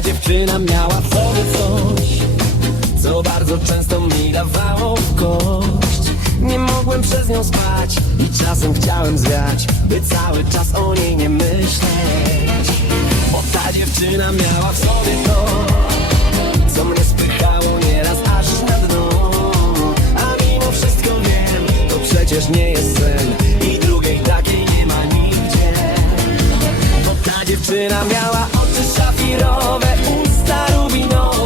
Ta dziewczyna miała w sobie coś Co bardzo często mi dawało w kość. Nie mogłem przez nią spać I czasem chciałem zwiać By cały czas o niej nie myśleć. Bo ta dziewczyna miała w sobie to Co mnie spychało nieraz aż na dno. A mimo wszystko wiem To przecież nie jest sen I drugiej takiej nie ma nigdzie. Bo ta dziewczyna miała oczy szafirowe, usta rubinowe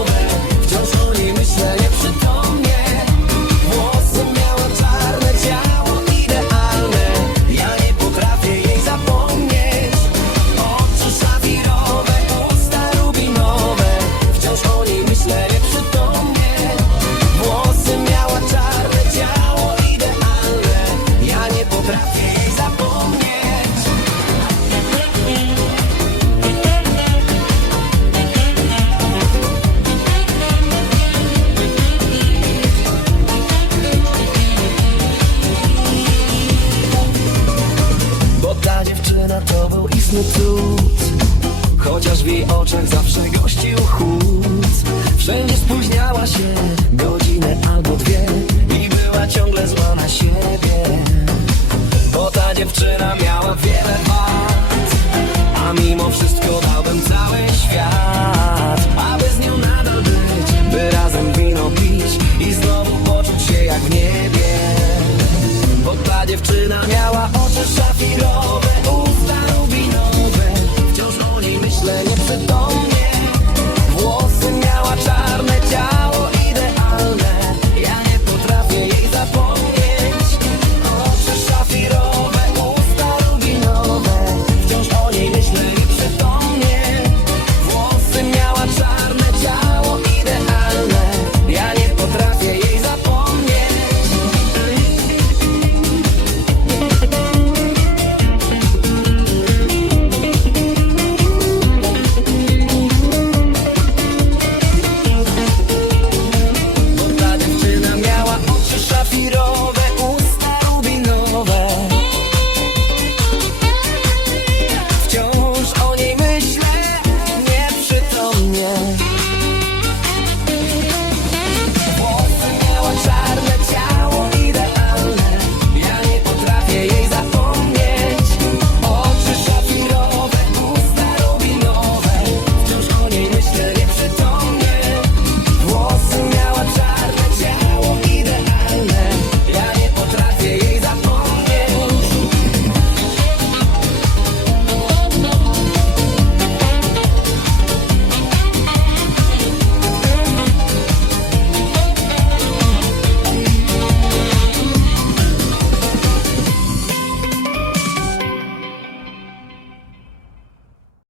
cud. Chociaż w jej oczach zawsze gościł chłód Wszędzie spóźniała się godzinę albo dwie I była ciągle zła na siebie. Bo ta dziewczyna miała wiele wad A mimo wszystko let it